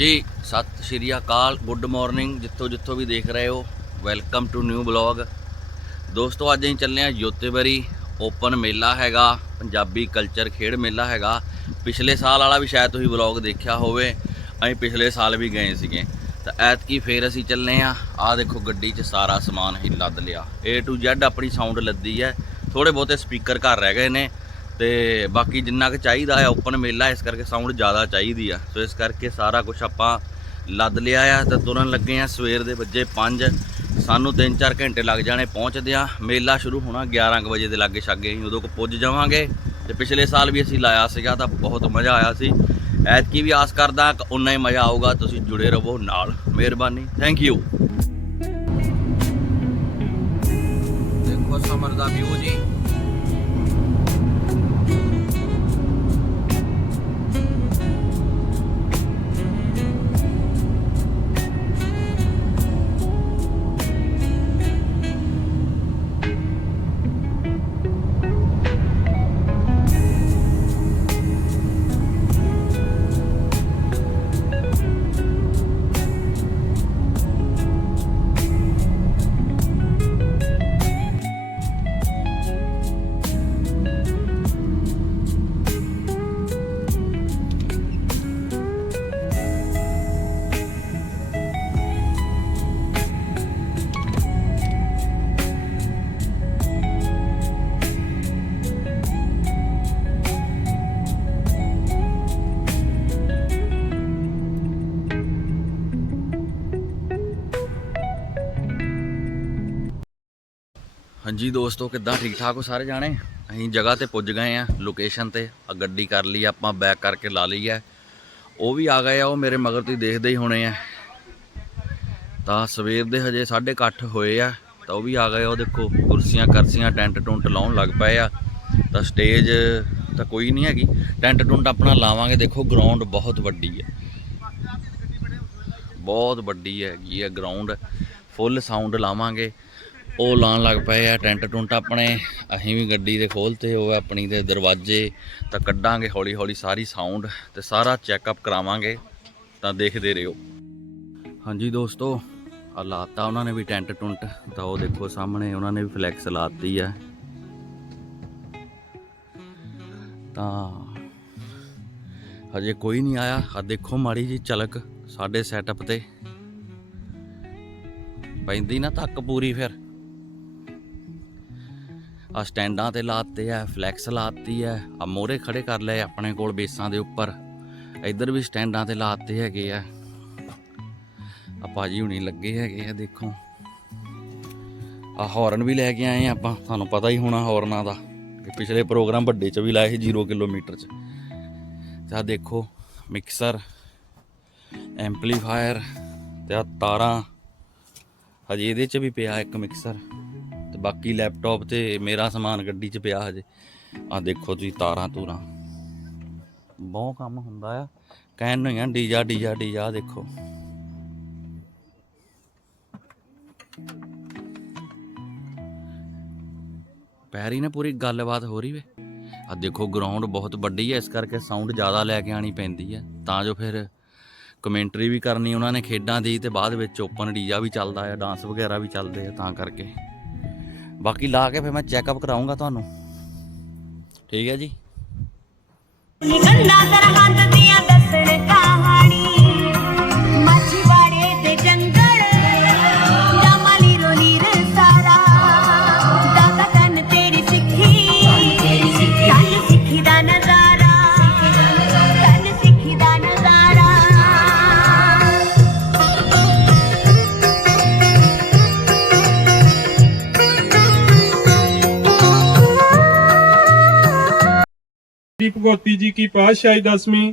ਜੀ ਸਤਿ ਸ਼੍ਰੀ ਅਕਾਲ good morning ਜਿੱਥੋਂ ਜਿੱਥੋਂ ਵੀ ਦੇਖ ਰਹੇ ਹੋ ਵੈਲਕਮ ਟੂ ਨਿਊ ਬਲੌਗ ਦੋਸਤੋ, ਅੱਜ ਅਸੀਂ ਚੱਲੇ ਹਾਂ ਜੋਤੇਬਰੀ ਓਪਨ ਮੇਲਾ ਹੈਗਾ, ਪੰਜਾਬੀ ਕਲਚਰ ਖੇਡ ਮੇਲਾ ਹੈਗਾ। ਪਿਛਲੇ ਸਾਲ ਵਾਲਾ ਵੀ ਸ਼ਾਇਦ ਤੁਸੀਂ ਬਲੌਗ ਦੇਖਿਆ ਹੋਵੇ, ਅਸੀਂ ਪਿਛਲੇ ਸਾਲ ਵੀ ਗਏ ਸੀਗੇ। ਤਾਂ ਐਤਕੀ ਫੇਰ ਅਸੀਂ ਚੱਲੇ ਹਾਂ, ਆਹ ਦੇਖੋ ਗੱਡੀ 'ਚ ਸਾਰਾ ਸਮਾਨ ਹੀ ਲੱਦ ਲਿਆ। A to Z ਆਪਣੀ ਸਾਊਂਡ ਲੱਦੀ ਹੈ ਥੋੜੇ ਬਹੁਤੇ ਸਪੀਕਰ ਘਰ ਰਹਿ ਗਏ ਨੇ। ਤੇ ਬਾਕੀ ਜਿੰਨਾ ਕੁ ਚਾਹੀਦਾ ਹੈ ਓਪਨ ਮੇਲਾ ਇਸ ਕਰਕੇ ਸਾਊਂਡ ਜ਼ਿਆਦਾ ਚਾਹੀਦੀ ਆ। ਸੋ ਇਸ ਕਰਕੇ ਸਾਰਾ ਕੁਝ ਆਪਾਂ ਲੱਦ ਲਿਆ ਆ ਤੇ ਤੁਰਨ ਲੱਗੇ ਆ ਸਵੇਰ ਦੇ ਵੱਜੇ 5 ਸਾਨੂੰ 3-4 ਘੰਟੇ ਲੱਗ ਜਾਣੇ, ਪਹੁੰਚਦੇ ਆ। ਮੇਲਾ ਸ਼ੁਰੂ ਹੋਣਾ 11 ਕੁ ਵਜੇ ਦੇ ਲਾਗੇ ਛਾਗੇ। ਅਸੀਂ ਉਦੋਂ ਕੋ ਪੁੱਜ ਜਾਵਾਂਗੇ ਤੇ ਪਿਛਲੇ ਸਾਲ ਵੀ ਅਸੀਂ ਲਾਇਆ ਸੀਗਾ ਤਾਂ ਬਹੁਤ ਮਜ਼ਾ ਆਇਆ ਸੀ। ਐਤਕੀ ਵੀ ਆਸ ਕਰਦਾ ਕਿ ਉਨਾ ਹੀ ਮਜ਼ਾ ਆਊਗਾ, ਤੁਸੀਂ ਜੁੜੇ ਰਹੋ ਨਾਲ। ਮਿਹਰਬਾਨੀ ਥੈਂਕ ਯੂ ਦੇਖੋ ਸਮਰ ਦਾ ਵਿਊ ਜੀ। ਹਾਂਜੀ ਦੋਸਤੋ ਕਿੱਦਾਂ? ਠੀਕ ਠਾਕ ਹੋ ਸਾਰੇ ਜਾਣੇ? ਅਸੀਂ ਜਗ੍ਹਾ ਤੇ ਪੁੱਜ ਗਏ ਆ ਲੋਕੇਸ਼ਨ ਤੇ। ਆ ਗੱਡੀ ਕਰ ਲਈ ਆਪਾਂ ਬੈਕ ਕਰਕੇ ਲਾ ਲਈ ਹੈ। ਉਹ ਵੀ ਆ ਗਏ ਆ ਉਹ ਮੇਰੇ ਮਗਰ ਤੁਸੀਂ ਦੇਖਦੇ ਹੀ ਹੋਣੇ ਆ। ਤਾਂ ਸਵੇਰ ਦੇ ਹਜੇ 8:30 ਹੋਏ ਆ ਤਾਂ ਉਹ ਵੀ ਆ ਗਏ ਆ, ਉਹ ਦੇਖੋ ਕੁਰਸੀਆਂ ਕਰਸੀਆਂ ਟੈਂਟ ਟੁੰਟ ਲਾਉਣ ਲੱਗ ਪਏ ਆ। ਤਾਂ ਸਟੇਜ ਤਾਂ ਕੋਈ ਨਹੀਂ ਹੈਗੀ। ਟੈਂਟ ਟੁੰਟ ਆਪਣਾ ਲਾਵਾਂਗੇ। ਦੇਖੋ ਗਰਾਊਂਡ ਬਹੁਤ ਵੱਡੀ ਹੈ। ਬਹੁਤ ਵੱਡੀ ਹੈਗੀ ਹੈ ਗਰਾਊਂਡ ਫੁੱਲ ਸਾਊਂਡ ਲਾਵਾਂਗੇ। ਉਹ ਲਾਉਣ ਲੱਗ ਪਏ ਆ, ਟੈਂਟ ਟੁੰਟ ਆਪਣੇ, ਅਸੀਂ ਵੀ ਗੱਡੀ ਦੇ ਖੋਲਤੇ, ਉਹ ਆਪਣੀ ਦੇ ਦਰਵਾਜ਼ੇ, ਤਾਂ ਕੱਢਾਂਗੇ ਹੌਲੀ ਹੌਲੀ ਸਾਰੀ ਸਾਊਂਡ ਤੇ ਸਾਰਾ ਚੈੱਕਅਪ ਕਰਾਵਾਂਗੇ, ਤਾਂ ਦੇਖਦੇ ਰਹੋ। ਹਾਂਜੀ ਦੋਸਤੋ ਆ ਲਾਤਾ ਉਹਨਾਂ ਨੇ ਵੀ ਟੈਂਟ ਟੁੰਟ, ਤਾਂ ਉਹ ਦੇਖੋ ਸਾਹਮਣੇ ਉਹਨਾਂ ਨੇ ਵੀ ਫਲੈਕਸ ਲਾਤੀ ਆ। ਤਾਂ ਹਜੇ ਕੋਈ ਨਹੀਂ ਆਇਆ ਆ ਦੇਖੋ ਮਾੜੀ ਜੀ ਝਲਕ ਸਾਡੇ ਸੈਟਅਪ ਤੇ। ਪੈਂਦੀ ਨਾ ਧੱਕ ਪੂਰੀ ਫਿਰ। ਆ ਸਟੈਂਡਾਂ ਤੇ ਲਾਤੇ ਆ, ਫਲੈਕਸ ਲਾਤੀ ਆ ਆ ਮੋਰੇ ਖੜੇ ਕਰ ਲਏ ਆਪਣੇ ਕੋਲ ਬੇਸਾਂ ਦੇ ਉੱਪਰ। ਇੱਧਰ ਵੀ ਸਟੈਂਡਾਂ ਤੇ ਲਾਤੇ ਹੈਗੇ ਆ। ਆ ਭਾਜੀ ਹੁਣੀ ਲੱਗੇ ਹੈਗੇ ਆ, ਦੇਖੋ। ਆ ਹਾਰਨ ਵੀ ਲੈ ਕੇ ਆਏ ਆ ਆਪਾਂ, ਤੁਹਾਨੂੰ ਪਤਾ ਹੀ ਹੋਣਾ ਹਾਰਨਾਂ ਦਾ। ਪਿਛਲੇ ਪ੍ਰੋਗਰਾਮ ਵੱਡੇ ਚ ਵੀ ਲਾਏ ਸੀ 0 ਕਿਲੋਮੀਟਰ ਚ। ਤਾਂ ਦੇਖੋ ਮਿਕਸਰ ਐਂਪਲੀਫਾਇਰ ਤੇ ਆ ਤਾਰਾਂ। ਹਜੇ ਇਹਦੇ ਚ ਵੀ ਪਿਆ ਇੱਕ ਮਿਕਸਰ ਤੇ ਬਾਕੀ ਲੈਪਟਾਪ ਤੇ ਮੇਰਾ ਸਮਾਨ ਗੱਡੀ 'ਚ ਪਿਆ ਹਜੇ। ਆ ਦੇਖੋ ਤੁਸੀਂ ਤਾਰਾਂ ਤੂਰਾਂ। ਬਹੁਤ ਕੰਮ ਹੁੰਦਾ ਆ। ਕਹਿਣ ਨੂੰ ਹੀ ਆ ਡੀਜਾ ਡੀਜਾ ਡੀਜਾ ਦੇਖੋ। ਪੈਰੀ ਨੇ ਪੂਰੀ ਗੱਲਬਾਤ ਹੋ ਰਹੀ ਵੇ। ਆ ਦੇਖੋ ਗਰਾਊਂਡ ਬਹੁਤ ਵੱਡੀ ਹੈ ਇਸ ਕਰਕੇ ਸਾਊਂਡ ਜ਼ਿਆਦਾ ਲੈ ਕੇ ਆਣੀ ਪੈਂਦੀ ਹੈ ਤਾਂ ਜੋ ਫਿਰ ਕਮੈਂਟਰੀ ਵੀ ਕਰਨੀ ਉਹਨਾਂ ਨੇ ਖੇਡਾਂ ਦੀ ਤੇ ਬਾਅਦ ਵਿੱਚ ਓਪਨ ਡੀਜਾ ਵੀ ਚੱਲਦਾ ਆ ਡਾਂਸ ਵਗੈਰਾ ਵੀ ਚੱਲਦੇ ਆ ਤਾਂ ਕਰਕੇ। ਬਾਕੀ ਲਾ ਕੇ ਫਿਰ ਮੈਂ ਚੈੱਕਅਪ ਕਰਾਉਂਗਾ ਤੁਹਾਨੂੰ। ਠੀਕ ਹੈ ਜੀ। ਨਿਕੰਨਾ ਸਰਹੰਦ ਦੀਆਂ ਦੀ ਭਗਉਤੀ ਜੀ ਕੀ ਪਾਤਸ਼ਾਹੀ ਦਸਵੀਂ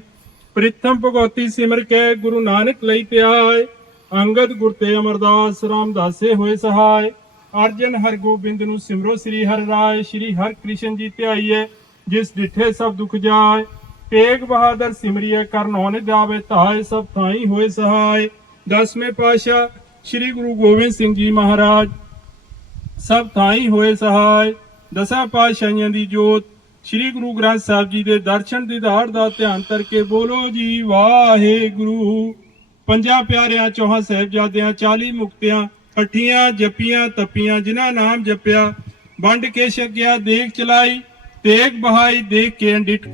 ਪ੍ਰਿਥਮ ਭਗਉਤੀ ਸਿਮਰ ਕੇ ਗੁਰੂ ਨਾਨਕ ਲਈ ਧਿਆਏ ਅੰਗਦ ਗੁਰ ਤੇ ਅਮਰਦਾਸ ਰਾਮਦਾਸੇ ਹੋਏ ਸਹਾਇ ਅਰਜਨ ਹਰਗੋਬਿੰਦ ਨੂੰ ਸਿਮਰੋ ਸ੍ਰੀ ਹਰਿ ਰਾਏ, ਸ੍ਰੀ ਹਰਿ ਕ੍ਰਿਸ਼ਨ ਜੀ ਧਿਆਈਏ, ਜਿਸ ਡਿਠੇ ਸਭ ਦੁਖ ਜਾਏ। ਤੇਗ ਬਹਾਦਰ ਸਿਮਰਿਏ ਕਰਨੋਂ ਨਿਦਾਵੇ ਧਾਏ, ਸਭ ਥਾਈ ਹੋਏ ਸਹਾਇ ਦਸਵੇਂ ਪਾਤਸ਼ਾਹ ਸ੍ਰੀ ਗੁਰੂ ਗੋਬਿੰਦ ਸਿੰਘ ਜੀ ਮਹਾਰਾਜ, ਸਭ ਥਾਈ ਹੋਏ ਸਹਾਇ ਦਸਾਂ ਪਾਤਸ਼ਾਹੀਆਂ ਦੀ ਜੋਤ ਸ੍ਰੀ ਗੁਰੂ ਗ੍ਰੰਥ ਸਾਹਿਬ ਜੀ ਦੇ ਦਰਸ਼ਨ ਦੀਦਾਰ ਦਾ ਧਿਆਨ ਕਰਕੇ ਬੋਲੋ ਜੀ ਵਾਹਿਗੁਰੂ। ਪੰਜਾਂ ਪਿਆਰਿਆਂ ਚੌਹਾਂ ਸਾਹਿਬਜ਼ਾਦਿਆਂ 40 ਮੁਕਤਿਆਂ ਠੱਠੀਆਂ ਜੱਪੀਆਂ ਤੱਪੀਆਂ ਜਿਨ੍ਹਾਂ ਨਾਮ ਜਪਿਆ ਵੰਡ ਕੇ ਛਕਿਆ ਦੇਖ ਚਲਾਈ ਤੇਗ ਬਹਾਈ ਦੇਖ ਕੇ ਅੰਡਿਟ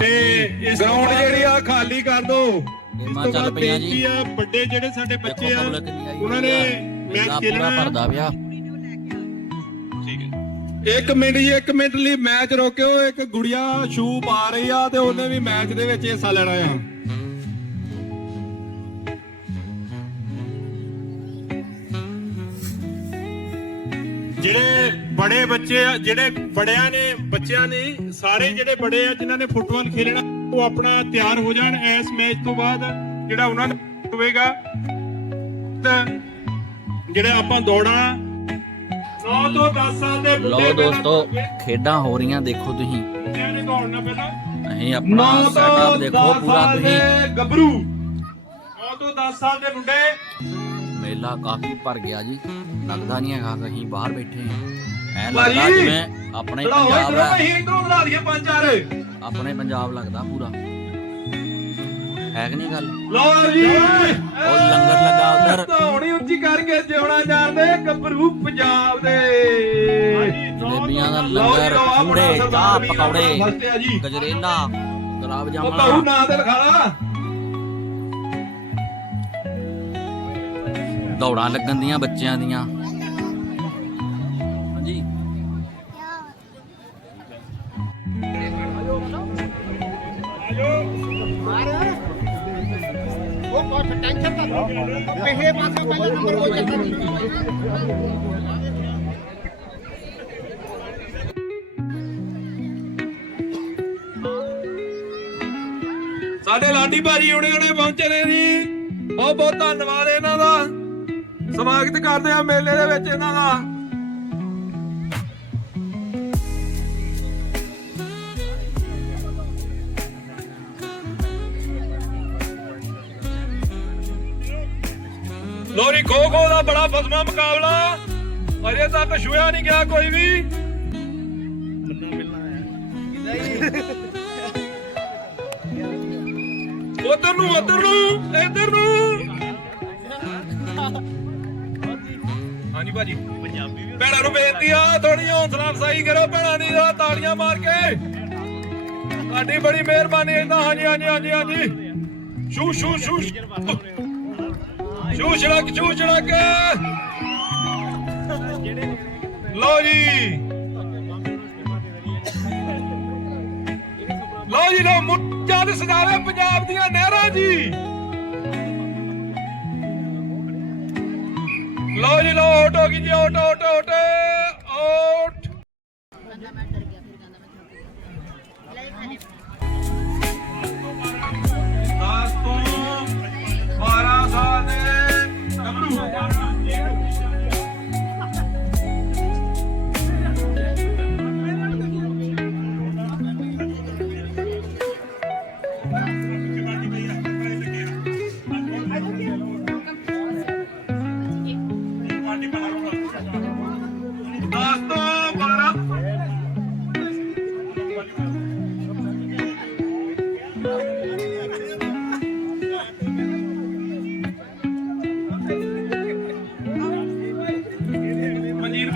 ਤੇ ਇਸ ਗਰਾਊਂਡ ਜਿਹੜੀ ਆ ਖਾਲੀ ਕਰ ਦੋ। ਇਸ ਗੇਮਾਂ ਤੋਂ ਚੱਲ ਬਾਅਦ ਪਈਆਂ ਬੇਨਤੀ ਆ ਵੱਡੇ ਜਿਹੜੇ ਸਾਡੇ ਬੱਚੇ ਆ ਉਹਨਾਂ ਨੇ ਮੈਚ ਖੇਲਣਾ। ਭਰਦਾ ਪਿਆ। ਇੱਕ ਮਿੰਟ ਜੀ, ਇੱਕ ਮਿੰਟ ਲਈ ਮੈਚ ਰੋਕਿਓ, ਇੱਕ ਗੁੜੀਆ ਸ਼ੂ ਪਾ ਰਹੀ ਆ ਤੇ ਉਹਨੇ ਵੀ ਮੈਚ ਦੇ ਵਿੱਚ ਹਿੱਸਾ ਲੈਣਾ ਆ। ਜਿਹੜੇ ਬੜੇ ਬੱਚੇ ਆ, ਜਿਹੜੇ ਬੜਿਆਂ ਨੇ, ਬੱਚਿਆਂ ਨੇ, ਸਾਰੇ ਜਿਹੜੇ ਬੜੇ ਆ, ਜਿਨ੍ਹਾਂ ਨੇ ਫੁੱਟਬਾਲ ਖੇਲਣਾ, ਉਹ ਆਪਣਾ ਤਿਆਰ ਹੋ ਜਾਣ ਇਸ ਮੈਚ ਤੋਂ ਬਾਅਦ, ਜਿਹੜਾ ਉਹਨਾਂ ਨੂੰ ਹੋਵੇਗਾ। ਤਾਂ ਜਿਹੜੇ ਆਪਾਂ ਦੌੜਾਂ 9 ਤੋਂ 10 ਸਾਲ ਦੇ ਬੁੱਢੇ ਲਓ ਪਹਿਲਾਂ ਦੋਸਤੋ ਖੇਡਾਂ ਹੋ ਰਹੀਆਂ ਦੇਖੋ ਤੁਸੀਂ। ਬੱਚਿਆਂ ਨੇ ਦੌੜਨਾ ਪਹਿਲਾਂ ਅਸੀਂ ਆਪਣਾ ਸੈਟਅਪ ਦੇਖੋ 10 ਪੂਰਾ ਤੁਸੀਂ। ਗੱਭਰੂ। 9 ਤੋਂ 10 ਸਾਲ ਦੇ ਮੁੰਡੇ ਮੇਲਾ ਕਾਫੀ ਭਰ ਗਿਆ ਜੀ। ਲੱਗਦਾ ਨਹੀਂ ਹੈਗਾ ਕਿ ਅਸੀਂ ਬਾਹਰ ਬੈਠੇ ਹਾਂ। ਐ ਲੱਗਦਾ ਜਿਵੇਂ ਆਪਣੇ ਪੰਜਾਬ ਆਪਣੇ ਪੰਜਾਬ ਲੱਗਦਾ ਪੂਰਾ। ਹੈ ਕਿ ਨਹੀਂ ਗੱਲ? ਲਓ ਜੀ। ਉਹ ਲੰਗਰ ਲੱਗਾ ਉਧਰ। ਧੌਣੀ ਉੱਚੀ ਕਰਕੇ ਜਿਉਣਾ ਜਾਣਦੇ ਗੱਭਰੂ ਪੰਜਾਬ ਦੇ। ਜਲੇਬੀਆਂ ਦਾ ਲੰਗਰ ਸਰਦਾਰ ਚਾਹ ਪਕੌੜੇ। ਗਜਰੇਲਾ ਗੁਲਾਬ ਉਹ ਜਾਮੁਨ ਤਾਊ ਨਾਂ ਤੇ ਲਿਖਾ ਲਾ। ਦੌੜਾਂ ਲੱਗਣ ਦੀਆਂ ਬੱਚਿਆਂ ਦੀਆਂ। ਸਾਡੇ ਲਾਡੀ ਭਾਜੀ ਹੁਣੇ ਹੁਣੇ ਪਹੁੰਚੇ ਨੇ ਜੀ। ਬਹੁਤ ਬਹੁਤ ਧੰਨਵਾਦ ਇਹਨਾਂ ਦਾ। ਸਵਾਗਤ ਕਰਦੇ ਆ ਮੇਲੇ ਦੇ ਵਿੱਚ ਇਹਨਾਂ ਦਾ। ਲੋਰੀ ਖੋ ਖੋ ਦਾ ਬੜਾ ਫਸਮਾ ਮੁਕਾਬਲਾ। ਅਜੇ ਤੱਕ ਛੁਆ ਨਹੀਂ ਗਿਆ ਕੋਈ ਵੀ। ਉਧਰ ਨੂੰ ਉਧਰ ਨੂੰ, ਇੱਧਰ ਨੂੰ। ਹਾਂਜੀ ਭਾਜੀ। ਪੰਜਾਬੀ ਵੀ ਭੈਣਾਂ ਨੂੰ ਬੇਨਤੀ ਆ ਥੋੜੀ ਹੌਸਲਾ ਅਫਜ਼ਾਈ ਕਰੋ, ਭੈਣਾਂ ਦੀ ਦਾ ਤਾੜੀਆਂ ਮਾਰ ਕੇ। ਤੁਹਾਡੀ ਬੜੀ ਮਿਹਰਬਾਨੀ ਇਹਦਾ ਹਾਂਜੀ ਹਾਂਜੀ ਹਾਂਜੀ ਹਾਂਜੀ। ਸ਼ੂ ਸ਼ੂ ਸ਼ੂ ਸ਼ੂ ਛੜਕ ਸ਼ੂ ਛੜਕ ਲਓ ਜੀ। ਲਓ ਜੀ, ਲਓ, ਮੁੱਚਾਂ ਦੇ ਸਜਾਵੇ ਪੰਜਾਬ ਦੀਆਂ ਨਹਿਰਾਂ ਜੀ। ਲਓ ਜੀ, ਲਓ ਆਊਟ ਹੋ ਜੀ ਆਊਟ ਆਊਟ ਆਊਟ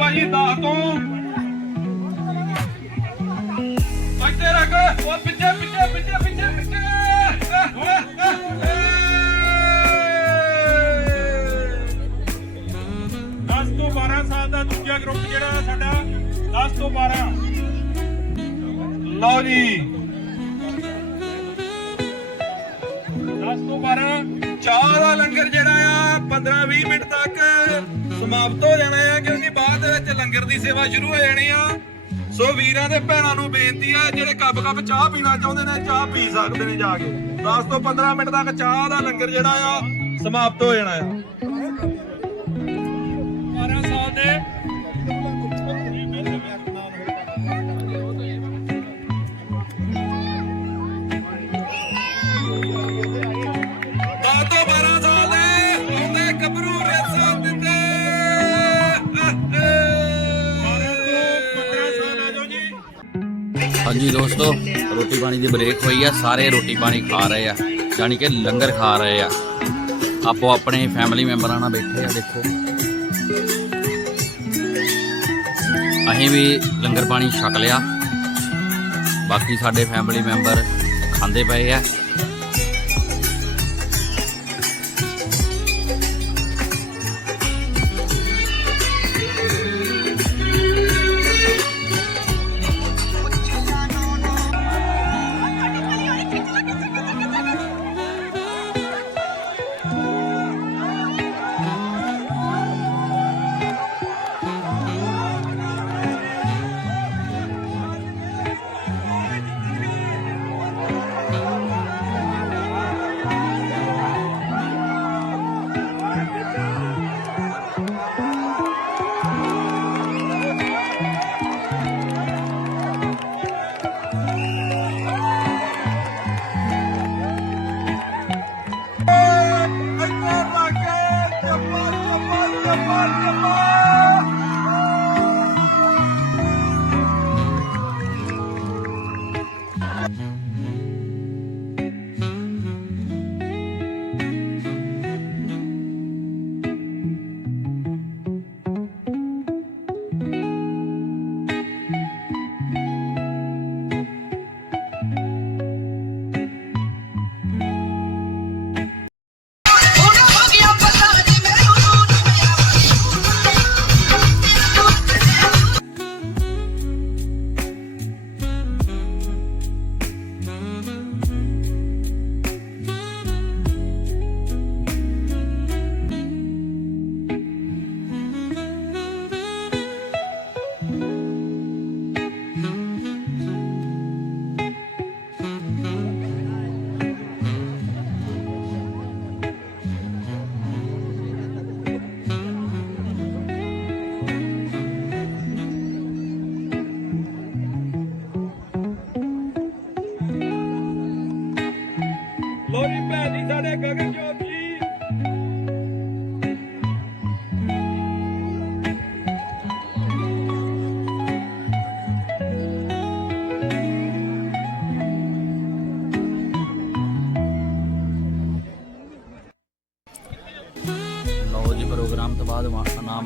ਭਾਜੀ 10 ਤੋਂ। ਅੱਗੇ। ਰੱਖ ਉਹ ਪਿੱਛੇ ਪਿੱਛੇ ਪਿੱਛੇ ਪਿੱਛੇ ਪਿੱਛੇ। ਦਸ ਤੋਂ 12 ਸਾਲ ਦਾ ਦੂਜਾ ਗਰੁੱਪ ਜਿਹੜਾ ਸਾਡਾ 10 ਤੋਂ 12 ਲਓ ਜੀ। 10 ਤੋਂ 12 ਚਾਹ ਦਾ ਲੰਗਰ ਜਿਹੜਾ ਆ 15-20 ਮਿੰਟ ਤੱਕ ਸਮਾਪਤ ਹੋ ਜਾਣਾ ਆ ਕਿ ਬਾਅਦ ਦੇ ਵਿੱਚ ਲੰਗਰ ਦੀ ਸੇਵਾ ਸ਼ੁਰੂ ਹੋ ਜਾਣੀ ਆ। ਸੋ ਵੀਰਾਂ ਦੇ ਭੈਣਾਂ ਨੂੰ ਬੇਨਤੀ ਆ, ਜਿਹੜੇ ਕੱਪ ਕੱਪ ਚਾਹ ਪੀਣਾ ਚਾਹੁੰਦੇ ਨੇ, ਚਾਹ ਪੀ ਸਕਦੇ ਨੇ ਜਾ ਕੇ। 10 ਤੋਂ 15 ਮਿੰਟ ਤੱਕ ਚਾਹ ਦਾ ਲੰਗਰ ਜਿਹੜਾ ਆ, ਸਮਾਪਤ ਹੋ ਜਾਣਾ ਆ। ਹਾਂਜੀ ਦੋਸਤੋ, ਰੋਟੀ ਪਾਣੀ ਦੀ ਬ੍ਰੇਕ ਹੋਈ ਆ, ਸਾਰੇ ਰੋਟੀ ਪਾਣੀ ਖਾ ਰਹੇ ਆ, ਯਾਨੀ ਕਿ ਲੰਗਰ ਖਾ ਰਹੇ ਆ। ਆਪੋ ਆਪਣੇ ਫੈਮਿਲੀ ਮੈਂਬਰਾਂ ਨਾਲ ਬੈਠੇ ਆ, ਦੇਖੋ। ਅਸੀਂ ਵੀ ਲੰਗਰ ਪਾਣੀ ਛਕ ਲਿਆ। ਬਾਕੀ ਸਾਡੇ ਫੈਮਿਲੀ ਮੈਂਬਰ ਖਾਂਦੇ ਪਏ ਆ।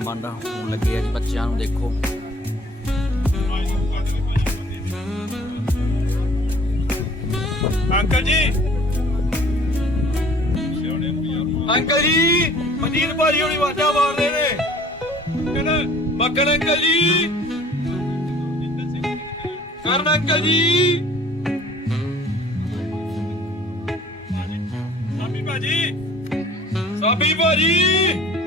ਵੰਡ ਹੋਣ ਲੱਗੇ ਆ ਜੀ ਬੱਚਿਆਂ ਨੂੰ ਦੇਖੋ। ਅੰਕਲ ਜੀ। ਅੰਕਲ ਜੀ ਮਨਜੀਤ ਭਾਜੀ ਹੋਣੀ ਵਾਜਾ ਮਾਰਦੇ ਨੇ। ਕਹਿੰਦਾ ਮੱਕੜ ਅੰਕਲ ਜੀ। ਕਰਨ ਅੰਕਲ ਜੀ। ਸਾਮੀ ਭਾਜੀ। ਸਾਬੀ ਭਾਜੀ।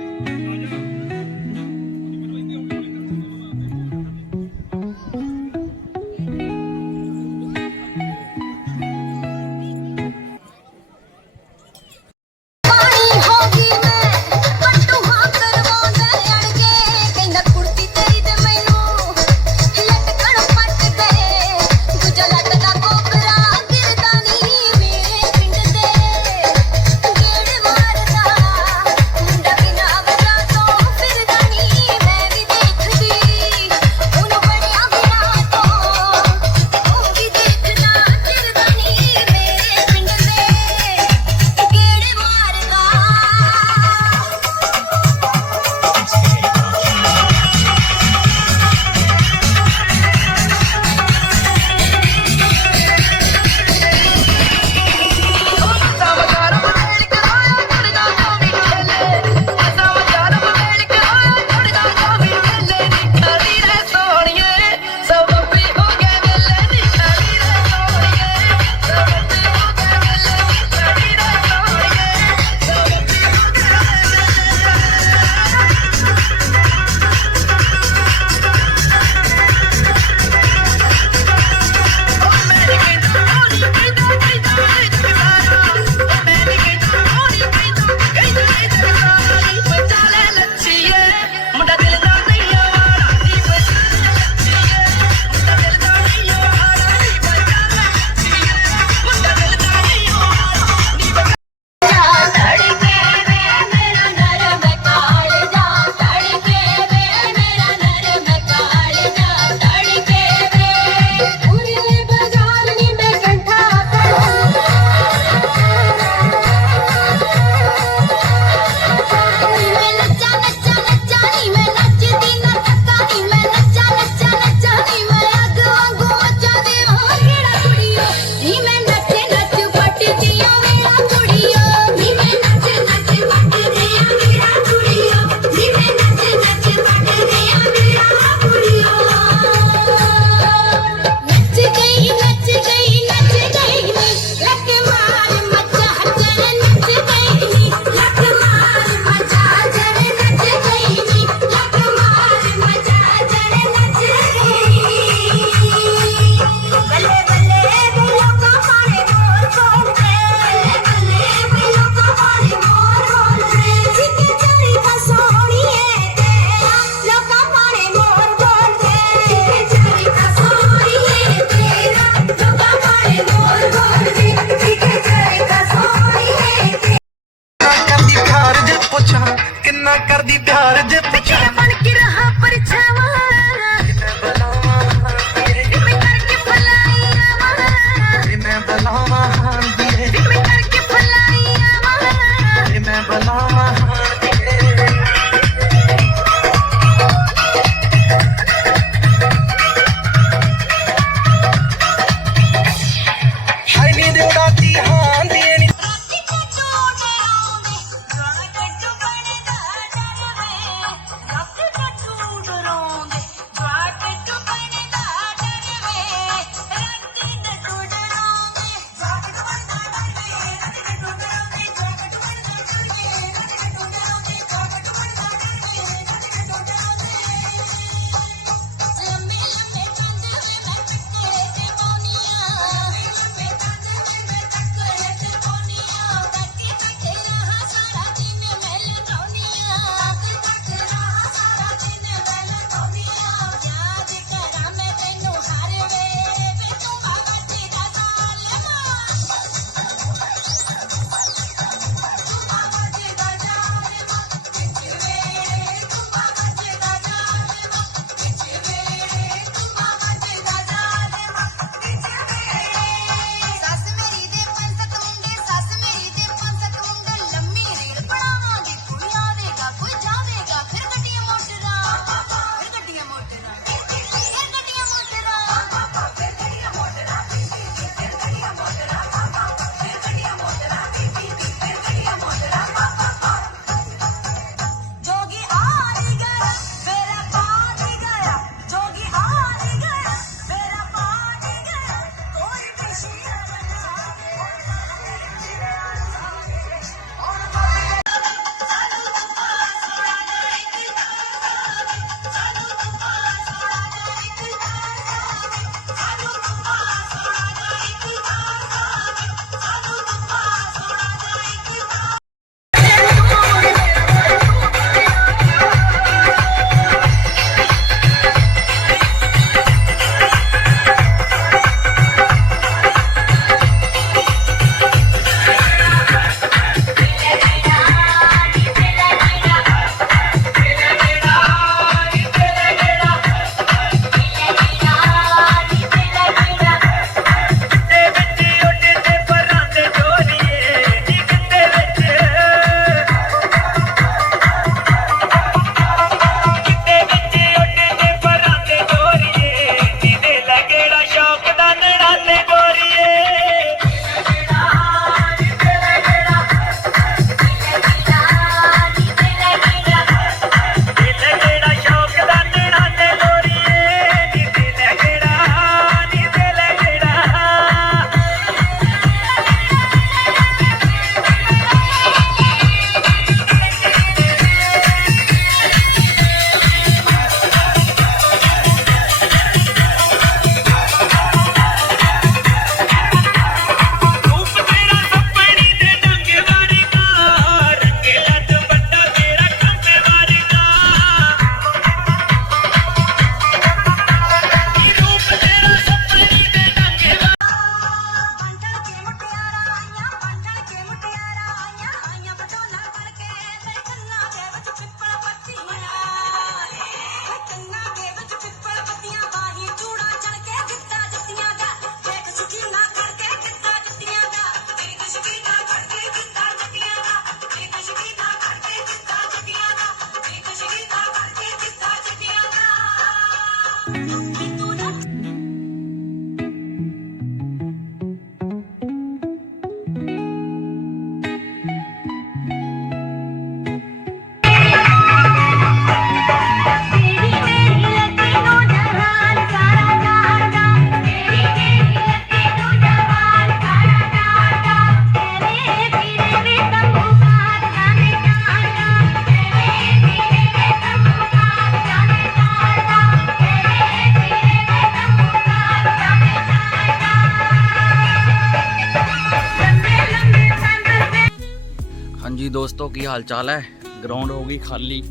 ਹਾਲ ਚਾਲ ਹੈ? ਗਰਾਊਂਡ ਹੋ ਗਈ ਖਾਲੀ।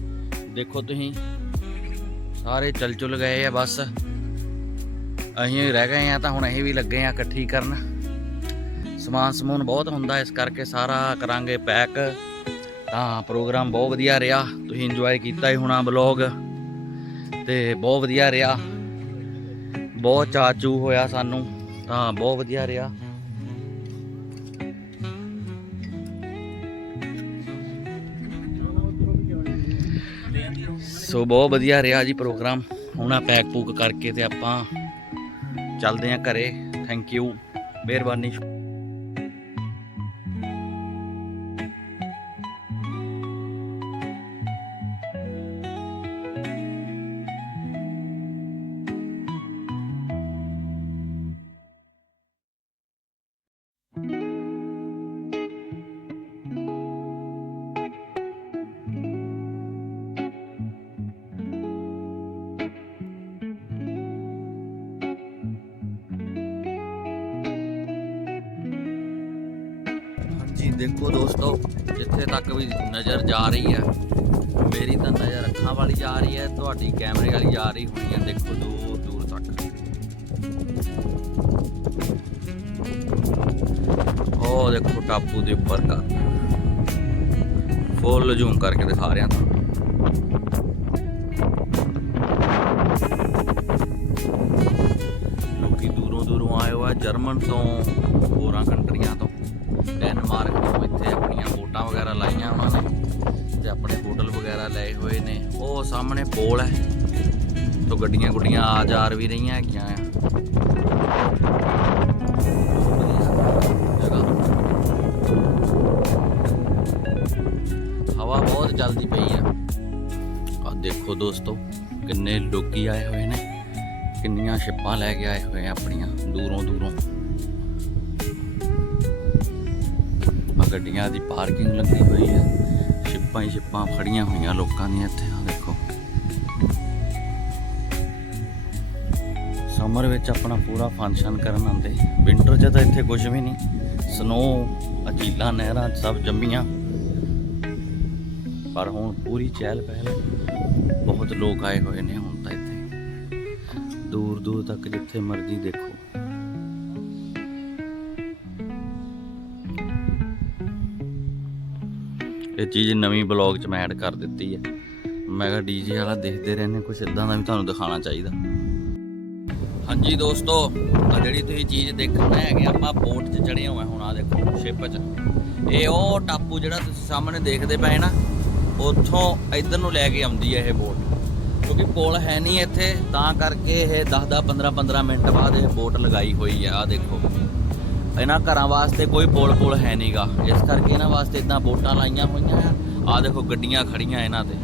ਦੇਖੋ ਤੁਸੀਂ। ਸਾਰੇ ਚਲ ਚੁਲ ਗਏ ਆ ਬਸ। ਅਸੀਂ ਰਹਿ ਗਏ ਆ ਤਾਂ ਹੁਣ ਅਸੀਂ ਵੀ ਲੱਗੇ ਆ ਇਕੱਠੀ ਕਰਨ। ਸਮਾਨ ਸਮੂਨ ਬਹੁਤ ਹੁੰਦਾ, ਇਸ ਕਰਕੇ ਸਾਰਾ ਕਰਾਂਗੇ ਪੈਕ। ਤਾਂ ਪ੍ਰੋਗਰਾਮ ਬਹੁਤ ਵਧੀਆ ਰਿਹਾ। ਤੁਸੀਂ ਇੰਜੋਏ ਕੀਤਾ ਹੀ ਹੋਣਾ ਬਲੌਗ ਤੇ ਬਹੁਤ ਵਧੀਆ ਰਿਹਾ। ਬਹੁਤ ਚਾਚੂ ਹੋਇਆ ਸਾਨੂੰ। ਤਾਂ ਬਹੁਤ ਵਧੀਆ ਰਿਹਾ। ਸੋ ਬਹੁਤ ਵਧੀਆ ਰਿਹਾ ਜੀ ਪ੍ਰੋਗਰਾਮ। ਹੁਣ ਆ ਪੈਕ ਪੂਕ ਕਰਕੇ ਤੇ ਆਪਾਂ ਚੱਲਦੇ ਆਂ ਘਰੇ। ਥੈਂਕ ਯੂ ਮਿਹਰਬਾਨੀ। ਉਹ ਦੇਖੋ ਟਾਪੂ ਦੇ ਉੱਪਰ ਦਾ। ਫੁੱਲ ਜ਼ੂਮ ਕਰਕੇ ਦਿਖਾ ਰਿਹਾ ਤੁਹਾਨੂੰ ਲੋਕੀ ਦੂਰੋਂ ਦੂਰੋਂ ਆਏ ਹੋਏ ਜਰਮਨ ਤੋਂ ਹੋਰਾਂ ਕੰਟਰੀਆਂ ਤੋਂ। ਡੈਨਮਾਰਕ ਤੋਂ ਇੱਥੇ ਆਪਣੀਆਂ ਵੋਟਾਂ ਵਗੈਰਾ ਲਾਈਆਂ ਉਹਨਾਂ ਨੇ ਤੇ ਆਪਣੇ ਹੋਟਲ ਵਗੈਰਾ ਲਏ ਹੋਏ ਨੇ। ਉਹ ਸਾਹਮਣੇ ਪੋਲ ਹੈ। ਤੋਂ ਗੱਡੀਆਂ ਗੁੱਡੀਆਂ ਆ ਜਾ ਵੀ ਰਹੀਆਂ ਹੈਗੀਆਂ ਦੇਖੋ ਦੋਸਤੋ, ਕਿੰਨੇ ਲੋਕੀ ਆਏ ਹੋਏ ਨੇ, ਕਿੰਨੀਆਂ ਸ਼ਿਪਾਂ ਲੈ ਕੇ ਆਏ ਹੋਏ ਆ ਆਪਣੀਆਂ ਦੂਰੋਂ ਦੂਰੋਂ। ਆ ਗੱਡੀਆਂ ਦੀ ਪਾਰਕਿੰਗ ਲੱਗੀ ਹੋਈ ਹੈ ਸ਼ਿਪਾਂ ਹੀ ਸ਼ਿਪਾਂ ਖੜੀਆਂ ਹੋਈਆਂ ਲੋਕਾਂ ਦੀਆਂ ਇੱਥੇ ਆ ਦੇਖੋ। ਸਮਰ ਵਿੱਚ ਆਪਣਾ ਪੂਰਾ ਫੰਕਸ਼ਨ ਕਰਨ ਆਉਂਦੇ ਵਿੰਟਰ 'ਚ ਤਾਂ ਇੱਥੇ ਕੁਝ ਵੀ ਨਹੀਂ ਸਨੋ ਅਜੀਲਾ ਨਹਿਰਾਂ ਸਭ ਜੰਮੀਆਂ। ਪਰ ਹੁਣ ਪੂਰੀ ਚਹਿਲ ਪਹਿਲ ਹੈ। ਬਹੁਤ ਲੋਕ ਆਏ ਹੋਏ ਨੇ ਹੁਣ ਤਾਂ ਇੱਥੇ। ਦੂਰ ਦੂਰ ਤੱਕ ਜਿੱਥੇ ਮਰਜ਼ੀ ਦੇਖੋ। ਇਹ ਚੀਜ਼ ਨਵੀਂ ਬਲੌਗ 'ਚ ਮੈਂ ਐਡ ਕਰ ਦਿੱਤੀ ਹੈ। ਮੈਂ ਕਿਹਾ ਡੀਜੇ ਵਾਲਾ ਦੇਖਦੇ ਰਹਿੰਦੇ ਕੁਝ ਇਦਾਂ ਦਾ ਵੀ ਤੁਹਾਨੂੰ ਦਿਖਾਉਣਾ ਚਾਹੀਦਾ। ਹਾਂਜੀ ਦੋਸਤੋ ਆ ਜਿਹੜੀ ਤੁਸੀਂ ਚੀਜ਼ ਦੇਖਣਾ ਹੈਗੇ, ਆਪਾਂ ਬੋਟ 'ਚ ਚੜੇ ਹੋਏ ਹੁਣ ਆ ਦੇਖੋ, ਸ਼ਿਪ 'ਚ। ਇਹ ਉਹ ਟਾਪੂ ਜਿਹੜਾ ਤੁਸੀਂ ਸਾਹਮਣੇ ਦੇਖਦੇ ਪਏ ਨਾ ਉੱਥੋਂ ਇੱਧਰ ਨੂੰ ਲੈ ਕੇ ਆਉਂਦੀ ਹੈ ਇਹ ਬੋਟ। ਕਿਉਂਕਿ ਪੁਲ ਹੈ ਨਹੀਂ ਇੱਥੇ, ਤਾਂ ਕਰਕੇ ਇਹ 10 10 15 15 ਮਿੰਟ ਬਾਅਦ ਇਹ ਬੋਟ ਲਗਾਈ ਹੋਈ ਹੈ ਆ ਦੇਖੋ। ਇਹਨਾਂ ਘਰਾਂ ਵਾਸਤੇ ਕੋਈ ਪੁਲ ਪੁਲ ਹੈ ਨਹੀਂਗਾ ਇਸ ਕਰਕੇ ਇਹਨਾਂ ਵਾਸਤੇ ਇਦਾਂ ਬੋਟਾਂ ਲਾਈਆਂ ਹੋਈਆਂ ਆ। ਆ ਦੇਖੋ ਗੱਡੀਆਂ ਖੜੀਆਂ ਇਹਨਾਂ ਤੇ।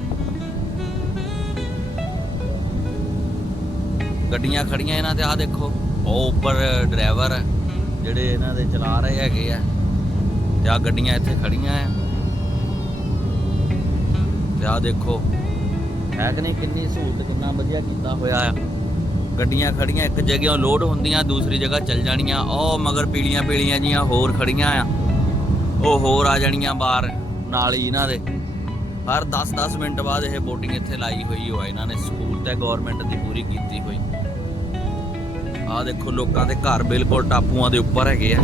ਗੱਡੀਆਂ ਖੜੀਆਂ ਇਹਨਾਂ ਤੇ ਆ ਦੇਖੋ। ਉਹ ਉੱਪਰ ਡਰਾਈਵਰ ਜਿਹੜੇ ਇਹਨਾਂ ਦੇ ਚਲਾ ਰਹੇ ਹੈਗੇ ਆ। ਤੇ ਆ ਗੱਡੀਆਂ ਇੱਥੇ ਖੜੀਆਂ ਆ। ਤੇ ਆ ਦੇਖੋ। ਹੈ ਕਿ ਨਹੀਂ? ਕਿੰਨੀ ਸਹੂਲਤ, ਕਿੰਨਾ ਵਧੀਆ ਕੀਤਾ ਹੋਇਆ ਆ। ਗੱਡੀਆਂ ਖੜੀਆਂ, ਇੱਕ ਜਗ੍ਹਾ ਲੋਡ ਹੁੰਦੀਆਂ, ਦੂਸਰੀ ਜਗ੍ਹਾ ਚੱਲ ਜਾਣੀਆਂ। ਉਹ ਮਗਰ ਪੀਲੀਆਂ ਪੀਲੀਆਂ ਜੀਆਂ ਹੋਰ ਖੜੀਆਂ ਆ। ਉਹ ਹੋਰ ਆ ਜਾਣੀਆਂ ਬਾਹਰ, ਨਾਲ ਹੀ ਇਹਨਾਂ ਦੇ। ਹਰ 10-10 ਮਿੰਟ ਬਾਅਦ ਇਹ ਬੋਟਿੰਗ ਇੱਥੇ ਲਾਈ ਹੋਈ ਹੋਆ ਇਹਨਾਂ ਨੇ। ਸਕੂਲ ਤੇ ਗਵਰਨਮੈਂਟ ਦੀ ਪੂਰੀ ਕੀਤੀ ਹੋਈ। ਆ ਦੇਖੋ, ਲੋਕਾਂ ਦੇ ਘਰ ਬਿਲਕੁਲ ਟਾਪੂਆਂ ਦੇ ਉੱਪਰ ਹੈਗੇ ਆ।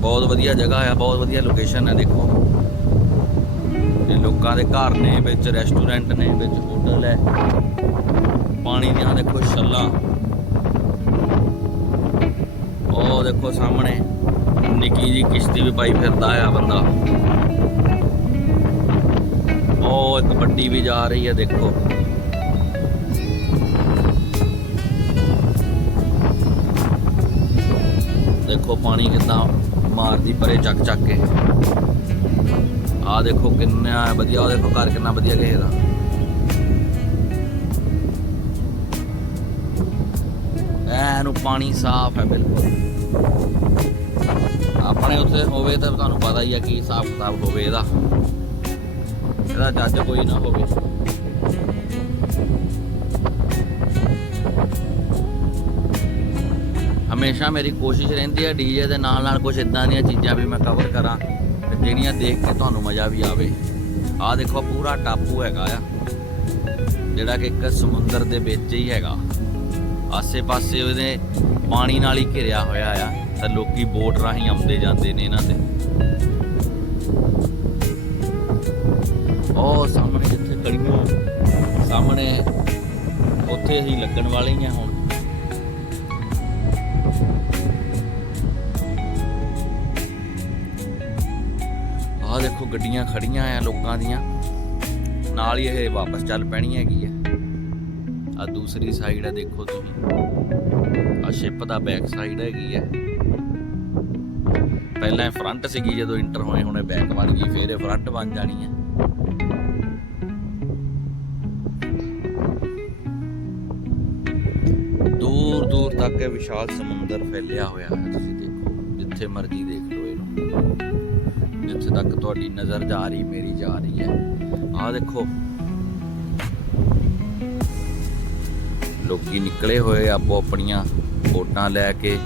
ਬਹੁਤ ਵਧੀਆ ਜਗ੍ਹਾ ਆ, ਬਹੁਤ ਵਧੀਆ ਲੋਕੇਸ਼ਨ ਹੈ ਦੇਖੋ। ਤੇ ਲੋਕਾਂ ਦੇ ਘਰ ਨੇ ਵਿੱਚ ਰੈਸਟੋਰੈਂਟ ਨੇ ਵਿੱਚ ਹੋਟਲ ਹੈ। ਪਾਣੀ ਦੀਆਂ ਦੇਖੋ ਛੱਲਾਂ। ਉਹ ਦੇਖੋ ਸਾਹਮਣੇ, ਨਿੱਕੀ ਜੀ ਕਿਸ਼ਤੀ ਵੀ ਪਾਈ ਫਿਰਦਾ ਆ ਬੰਦਾ। ਉਹ ਇੱਕ ਵੱਡੀ ਵੀ ਜਾ ਰਹੀ ਹੈ, ਦੇਖੋ। ਦੇਖੋ ਪਾਣੀ ਕਿੰਨਾ ਮਾਰਦੀ ਪਰੇ ਚੱਕ ਚੱਕ ਕੇ। ਆ ਦੇਖੋ ਕਿੰਨਾ ਵਧੀਆ ਉਹ ਦੇਖੋ ਘਰ ਕਿੰਨਾ ਵਧੀਆ ਕਿਸੇ ਦਾ। ਐਨੂੰ ਪਾਣੀ ਸਾਫ਼ ਹੈ ਬਿਲਕੁਲ। ਆਪਣੇ ਉੱਥੇ ਹੋਵੇ ਤਾਂ ਤੁਹਾਨੂੰ ਪਤਾ ਹੀ ਆ ਕੀ ਹਿਸਾਬ ਕਿਤਾਬ ਹੋਵੇ ਇਹਦਾ। ਇਹਦਾ ਜੱਜ ਕੋਈ ਨਾ ਹੋਵੇ। ਹਮੇਸ਼ਾ ਮੇਰੀ ਕੋਸ਼ਿਸ਼ ਰਹਿੰਦੀ ਹੈ ਡੀਜੇ ਦੇ ਨਾਲ ਨਾਲ ਕੁਝ ਇਦਾਂ ਦੀਆਂ ਚੀਜ਼ਾਂ ਵੀ ਮੈਂ ਕਵਰ ਕਰਾਂ। ਜਿਹੜੀਆਂ ਦੇਖ ਕੇ ਤੁਹਾਨੂੰ ਮਜ਼ਾ ਵੀ ਆਵੇ। ਆਹ ਦੇਖੋ, ਪੂਰਾ ਟਾਪੂ ਹੈਗਾ ਆ। ਜਿਹੜਾ ਕਿ ਇੱਕ ਸਮੁੰਦਰ ਦੇ ਵਿੱਚ ਹੀ ਹੈਗਾ। ਆਸੇ-ਪਾਸੇ ਉਹਦੇ ਪਾਣੀ ਨਾਲ ਹੀ ਘਿਰਿਆ ਹੋਇਆ ਆ ਤਾਂ ਲੋਕੀ ਬੋਟ ਰਾਹੀਂ ਆਉਂਦੇ ਜਾਂਦੇ ਨੇ ਇਹਨਾਂ ਤੇ ਉਹ ਸਾਹਮਣੇ ਜਿੱਥੇ ਕੜੀਆਂ ਸਾਹਮਣੇ ਉੱਥੇ ਹੀ ਲੱਗਣ ਵਾਲੇ ਹੀ ਆ ਹੁਣ। ਗੱਡੀਆਂ ਖੜੀਆਂ ਆ ਲੋਕਾਂ ਦੀਆਂ, ਨਾਲ ਹੀ ਇਹ ਵਾਪਸ ਚੱਲ ਪੈਣੀ ਹੈਗੀ ਆ। ਆ ਦੂਸਰੀ ਸਾਈਡ ਆ ਦੇਖੋ ਤੁਸੀਂ। ਆ ਸ਼ਿਪ ਦਾ ਬੈਕ ਸਾਈਡ ਹੈਗੀ ਆ। ਪਹਿਲਾਂ ਫਰੰਟ ਸੀਗੀ, ਜਦੋਂ ਇੰਟਰ ਹੋਏ, ਹੁਣੇ ਬੈਕ ਬਣ ਗਈ, ਫਿਰ ਇਹ ਫਰੰਟ ਬਣ ਜਾਣੀ ਹੈ ਦੂਰ ਦੂਰ ਤੱਕ ਇਹ ਵਿਸ਼ਾਲ ਸਮੁੰਦਰ ਫੈਲਿਆ ਹੋਇਆ ਹੈ, ਤੁਸੀਂ ਦੇਖੋ, ਜਿੱਥੇ ਮਰਜ਼ੀ ਦੇਖ ਲਓ ਇਹਨੂੰ। ਜਿੱਥੇ ਤੱਕ ਤੁਹਾਡੀ ਨਜ਼ਰ ਜਾ ਰਹੀ, ਮੇਰੀ ਜਾ ਰਹੀ ਹੈ। ਆਹ ਦੇਖੋ। ਲੋਕੀ ਨਿਕਲੇ ਹੋਏ ਆਪੋ ਆਪਣੀਆਂ ਬੋਟਾਂ ਲੈ ਕੇ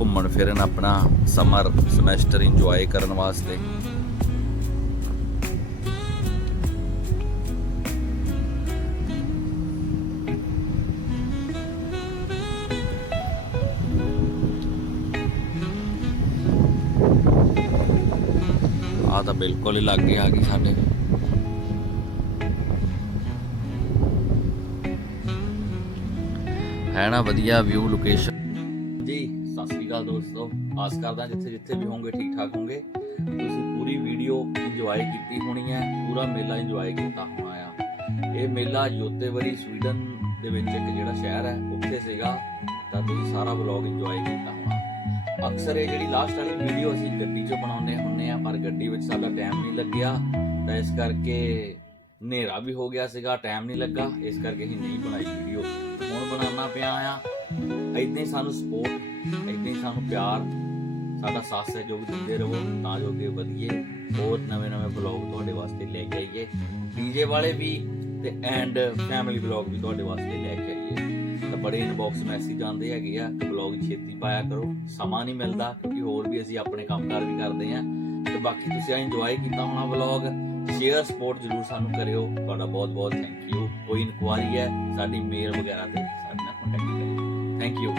ਘੁੰਮਣ ਫਿਰਨ ਆਪਣਾ ਸਮਰ ਸਮੈਸਟਰ ਇੰਜੋਏ ਕਰਨ ਵਾਸਤੇ। ਆ ਤਾਂ ਆ ਗਈ ਸਾਡੇ। ਹੈ ਨਾ ਵਧੀਆ ਵਿਊ ਲੋਕੇਸ਼ਨ ਜੀ, ਸਤਿ ਸ੍ਰੀ ਅਕਾਲ ਦੋਸਤੋ। ਆਸ ਕਰਦਾ ਜਿੱਥੇ ਜਿੱਥੇ ਵੀ ਹੋਵੋਗੇ, ਠੀਕ ਠਾਕ ਹੋਵੋਗੇ। ਤੁਸੀਂ ਪੂਰੀ ਵੀਡੀਓ ਇੰਜੋਏ ਕੀਤੀ ਹੋਣੀ ਹੈ, ਪੂਰਾ ਮੇਲਾ ਇੰਜੋਏ ਕੀਤਾ ਹੋਣਾ ਆ। ਇਹ ਮੇਲਾ ਯੋਤੇਵਰੀ ਸਵੀਡਨ ਦੇ ਵਿੱਚ ਇੱਕ ਜਿਹੜਾ ਸ਼ਹਿਰ ਹੈ, ਉੱਥੇ ਸੀਗਾ, ਤਾਂ ਤੁਸੀਂ ਸਾਰਾ ਵਲੌਗ ਇੰਜੋਏ ਕੀਤਾ ਹੋਣਾ। ਅਕਸਰ ਇਹ ਜਿਹੜੀ ਲਾਸਟ ਵਾਲੀ ਵੀਡੀਓ ਅਸੀਂ ਗੱਡੀ 'ਚ ਬਣਾਉਂਦੇ ਹੁੰਨੇ ਆ ਪਰ ਗੱਡੀ ਵਿੱਚ ਸਾਡਾ ਟਾਈਮ ਨਹੀਂ ਲੱਗਿਆ। ਤਾਂ ਇਸ ਕਰਕੇ ਹਨੇਰਾ ਵੀ ਹੋ ਗਿਆ ਸੀਗਾ ਟਾਈਮ ਨਹੀਂ ਲੱਗਾ। ਇਸ ਕਰਕੇ ਅਸੀਂ ਨਹੀਂ ਬਣਾਈ ਵੀਡੀਓ ਹੁਣ ਬਣਾਉਣਾ ਪਿਆ ਆ। ਇਦਾਂ ਹੀ ਸਾਨੂੰ ਸਪੋਰਟ ਇਦਾਂ ਹੀ ਸਾਨੂੰ ਪਿਆਰ। ਸਾਡਾ ਸਾਥ ਸਹਿਯੋਗ ਦਿੰਦੇ ਰਹੋ, ਤਾਂ ਜੋ ਕਿ ਵਧੀਏ। ਹੋਰ ਨਵੇਂ ਨਵੇਂ ਵਲੌਗ ਤੁਹਾਡੇ ਵਾਸਤੇ ਲੈ ਕੇ ਆਈਏ। ਡੀਜੇ ਵਾਲੇ ਵੀ ਤੇ ਐਂਡ ਫੈਮਿਲੀ ਵਲੌਗ ਵੀ ਤੁਹਾਡੇ ਵਾਸਤੇ ਲੈ ਕੇ ਆਈਏ ਬੜੇ ਇਨਬਾਕਸ ਮੈਸੇਜ ਆਉਂਦੇ ਹੈਗੇ ਆ ਕਿ ਵਲੌਗ ਛੇਤੀ ਪਾਇਆ ਕਰੋ, ਸਮਾਂ ਨਹੀਂ ਮਿਲਦਾ ਕਿਉਂਕਿ ਹੋਰ ਵੀ ਅਸੀਂ ਆਪਣੇ ਕੰਮਕਾਰ ਵੀ ਕਰਦੇ ਆ। ਤੇ ਬਾਕੀ ਤੁਸੀਂ ਆ ਇੰਜੋਏ ਕੀਤਾ ਹੋਣਾ ਵਲੌਗ ਸ਼ੇਅਰ ਸਪੋਰਟ ਜਰੂਰ ਸਾਨੂੰ ਕਰਿਓ। ਤੁਹਾਡਾ ਬਹੁਤ ਬਹੁਤ ਥੈਂਕ ਯੂ ਕੋਈ ਇਨਕੁਆਰੀ ਹੈ, ਸਾਡੀ ਮੇਲ ਵਗੈਰਾ ਤੇ ਸਾਡੇ ਨਾਲ ਕੰਟੈਕਟ ਕਰਿਓ। Thank you